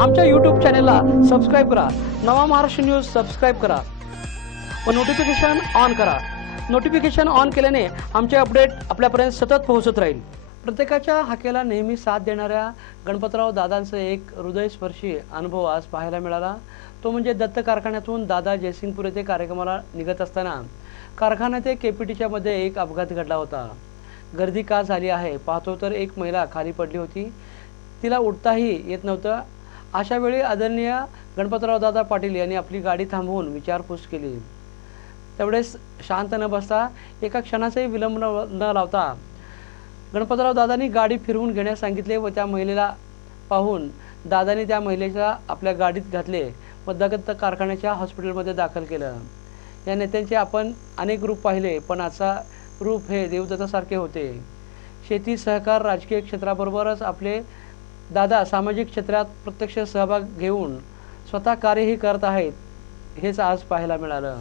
आमच्या यूट्यूब चॅनेलला सबस्क्राईब करा. नवा महाराष्ट्र न्यूज सबस्क्राईब करा. व नोटिफिकेशन ऑन करा. नोटिफिकेशन ऑन केल्याने आमचे अपडेट आपल्यापर्यंत सतत पोहोचत राहील. प्रत्येकाच्या हाकेला नेहमी साथ देणाऱ्या गणपतराव दादांचा एक हृदयस्पर्शी अनुभव आज पाहायला मिळाला. तो म्हणजे दत्त कारखान्यातून दादा जयसिंगपूर येथे कार्यक्रमाला निघत असताना कारखान्यात के पी टीच्या मध्ये एक अपघात घडला होता. गर्दी का झाली आहे पाहतो तर एक महिला खाली पडली होती. तिला उठताही येत नव्हतं. अशा वेळी आदरणीय गणपतराव दादा पाटील यांनी आपली गाडी थांबवून विचारपूस केली. तेवढेच शांत न बसता एका क्षणाचाही विलंब न न लावता गणपतराव दादांनी गाडी फिरवून घेण्यास सांगितले व त्या महिलेला पाहून दादांनी त्या महिलेच्या आपल्या गाडीत घातले व दगत कारखान्याच्या हॉस्पिटलमध्ये दाखल केलं. या नेत्यांचे आपण अनेक रूप पाहिले पण आजचा रूप हे देवदत्तासारखे होते. शेती सहकार राजकीय क्षेत्राबरोबरच आपले दादा सामाजिक क्षेत्रात प्रत्यक्ष सहभाग घेऊन स्वतः कार्यही करत आहेत हेच आज पाहायला मिळालं.